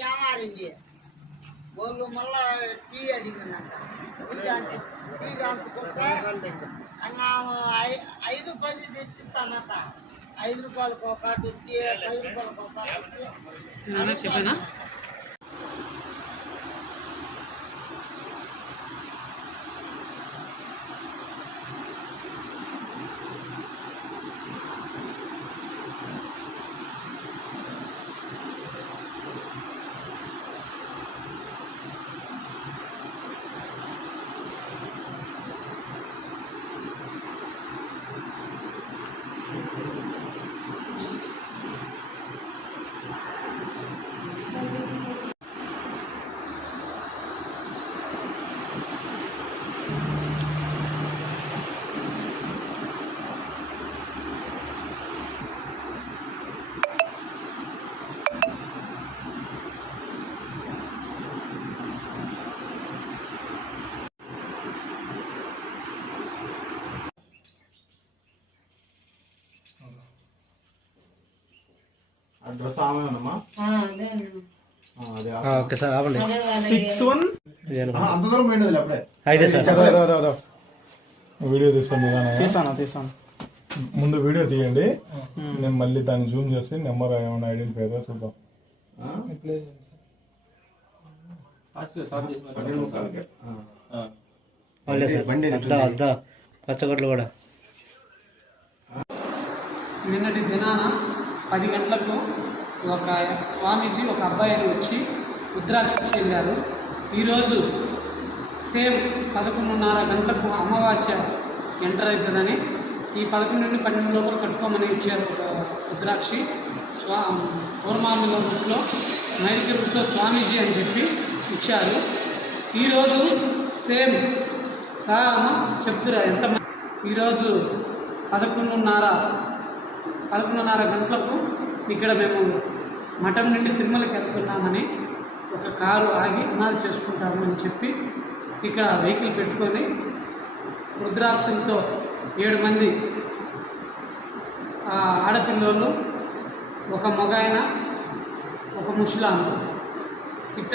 ఏమారింది? వాళ్ళు మళ్ళా టీ అడిగిందంట. టీ అంటే టీ ఐదు పది తెచ్చిస్తానంట. ఐదు రూపాయలకు ఒక టీ పది రూపాయలకు ఒక అడ్రస్ ఆమెనమ్మా ఓకే సార్ ఆపండి. సిక్స్ వన్ అంత దూరం పోయిండదు అప్పుడే. అయితే సార్ వీడియో తీసుకొని నిదానంగా. తీస్తాను తీస్తాను. ముందు వీడియో తీయండి. నేను మళ్ళీ దాన్ని జూమ్ చేసి నెంబర్ ఏమైనా ఐడెంటిఫై అయితే చూద్దాం. పచ్చగొడ్లు కూడా. నిన్నటి దినాన పది గంటలకు ఒక స్వామీజీ ఒక అబ్బాయిని వచ్చి రుద్రాక్ష చెందారు ఈరోజు సేమ్ పదకొండున్నర గంటలకు అమావాస్య ఎంటర్ అవుతుందని ఈ పదకొండు నుండి పన్నెండు లోపల కట్టుకోమని ఇచ్చారు రుద్రాక్షి. స్వా పూర్మామిల రూట్లో నైరుతి రూట్లో స్వామీజీ అని చెప్పి ఇచ్చారు. ఈరోజు సేమ్ చెప్తురా ఎంత ఈరోజు పదకొండున్నర పదకొండున్నర గంటలకు ఇక్కడ మేము మఠం నుండి తిరుమలకి వెళ్తున్నామని ఒక కారు ఆగి అన్నాలు చేసుకుంటామని చెప్పి ఇక్కడ వెహికల్ పెట్టుకొని రుద్రాక్షలతో ఏడు మంది ఆ, ఆడపిల్లోళ్ళు ఒక మొగాయన ఒక ముసలాంత ఇట్ట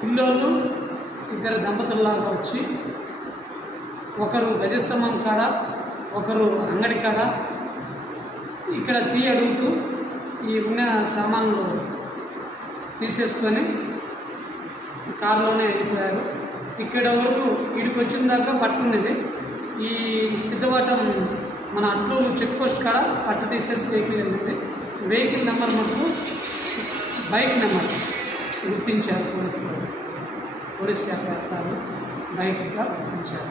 పిల్లోళ్ళు ఇద్దరు దంపతుల్లాగా వచ్చి ఒకరు గజస్తంభం కాడ ఒకరు అంగడి కాడ ఇక్కడ టీ అడుగుతూ ఈ ఉన్న సామాన్లు తీసేసుకొని కారులోనే వెళ్ళిపోయారు. ఇక్కడ వరకు ఇడికి వచ్చిన దాకా పట్టుకునేది ఈ సిద్ధవటం మన అడ్లూరు చెక్ పోస్ట్ కాడ పట్ట తీసేసి వెహికల్ వెళ్ళింది. వెహికల్ నెంబర్ మటుకు బైక్ నెంబర్ గుర్తించారు పోలీసులు పోలీస్ శాఖ సార్లు బైక్గా గుర్తించారు.